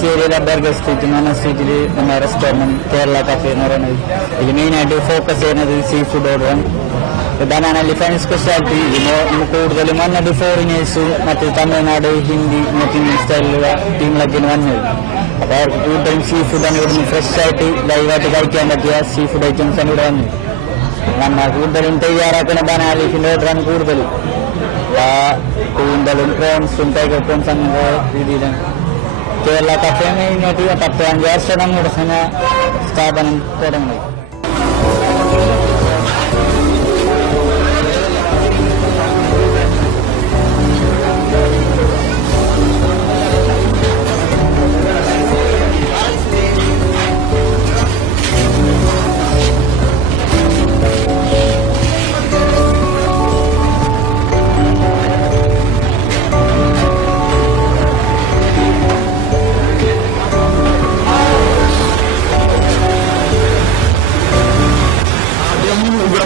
കൊച്ചി ഏരിയയിലെ burger street എന്ന സ്ട്രീറ്റിൽ നമ്മുടെ റെസ്റ്റോറൻറ്റ് കേരള കഫേ എന്ന് പറയുന്നത്. ഇതിൽ മെയിനായിട്ട് ഫോക്കസ് ചെയ്യുന്നത് സീ ഫുഡ് ഓർഡറാണ്. ബനാന ലിഫാൻ സ്പെഷ്യാലിറ്റി കൂടുതലും വന്നത് ഫോറിനേഴ്സും മറ്റ് തമിഴ്നാട്, ഹിന്ദി, മറ്റ് ഇന്ത്യൻ സ്റ്റൈലിലുള്ള ടീമിലൊക്കെയാണ് വന്നത്. അപ്പോൾ അവർക്ക് കൂടുതലും സീ ഫുഡാണ് ഇവിടുന്ന് ഫ്രഷ് ആയിട്ട് ലൈവായിട്ട് കഴിക്കാൻ പറ്റിയ സീ ഫുഡ് ഐറ്റംസാണ് ഇവിടെ വന്നത്. നമ്മൾ കൂടുതലും തയ്യാറാക്കുന്ന ബനാന ലീഫിൻ്റെ ഓർഡറാണ് കൂടുതലും. കൂന്തലും പ്രോൺസും ടൈഗർ പ്രോൺസ് അങ്ങനത്തെ രീതിയിലാണ്. കേരള കഫേ മെയിനായിട്ട് 10-5 വർഷം നമ്മുടെ സ്ഥാപനം തുടങ്ങുന്നത്.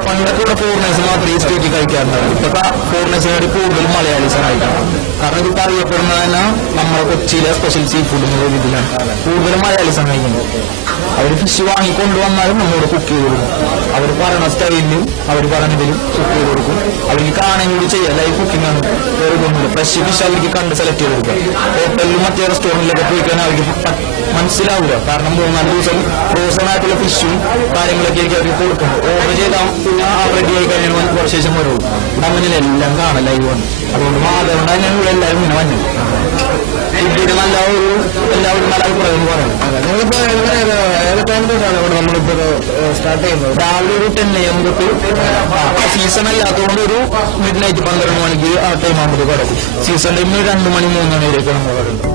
പണ്ടൊക്കെ ഇവിടെ ഫോറിനേഴ്സ് മാത്രമേ ഈ സ്ട്രീറ്റിൽ കഴിക്കാറുണ്ടാവും. ഇപ്പൊ ഫോറിനേഴ്സിനോട് കൂടുതൽ മലയാളീസാണ് കഴിക്കുന്നത്. കാരണം ഇതിപ്പോൾ അറിയപ്പെടുന്നത് തന്നെ നമ്മുടെ കൊച്ചിയിലെ സ്പെഷ്യൽ സീ ഫുഡ് എന്ന രീതിയിലാണ് കൂടുതലും മലയാളീസാണ് കഴിക്കുന്നത്. അവർ ഫിഷ് വാങ്ങിക്കൊണ്ടുവന്നാലും നമ്മളോട് കുക്ക് ചെയ്ത് കൊടുക്കും. അവർ പറയുന്ന സ്റ്റൈലിലും അവർ പറയുന്നതിലും കുക്ക് ചെയ്ത് കൊടുക്കും. അവർക്ക് കാണാൻ കൂടി ചെയ്യാം. ലൈവ് കുക്കിംഗ് ആണ്. വേറൊന്നുമില്ല. ഫ്രഷ് ഫിഷ് അവർക്ക് കണ്ട് സെലക്ട് ചെയ്ത് കൊടുക്കുക. ഹോട്ടലിലും മറ്റേ റെസ്റ്റോറൻറ്റിലൊക്കെ പോയി കഴിഞ്ഞാൽ അവർക്ക് മനസ്സിലാവില്ല. കാരണം 3-4 ദിവസം ഫ്രോസൺ ആയിട്ടുള്ള ഫിഷും കാര്യങ്ങളൊക്കെ ആയിരിക്കും അവർക്ക് കൊടുക്കുന്നത്. ഓർഡർ ചെയ്താൽ പിന്നെ റെഡി ആയി കഴിഞ്ഞാൽ കുറച്ച് ശേഷം വരുള്ളൂ. ഇവിടെ അങ്ങനെ എല്ലാം കാണാം ലൈവ് വന്ന്. അതുകൊണ്ട് അതുകൊണ്ടാണ് ഞാൻ ഇവിടെ എല്ലാവരും ഇങ്ങനെ വന്നത്. ഫുഡിന് നല്ല എല്ലാവരും നല്ല അഭിപ്രായം പറയുന്നത്. നിങ്ങളിപ്പോ നമ്മളിപ്പോ സ്റ്റാർട്ട് ചെയ്യുന്നത് രാവിലെ ഒരു 10 AM തൊട്ട് സീസൺ അല്ലാത്തതുകൊണ്ട് ഒരു മിഡ് നൈറ്റ് 12 മണിക്ക് ആ ടൈം ആകുമ്പോൾ കിടക്കും. സീസൺ ടൈമിൽ 2 മണി 3 മണി വരെയൊക്കെ നമ്മൾ കിടക്കും.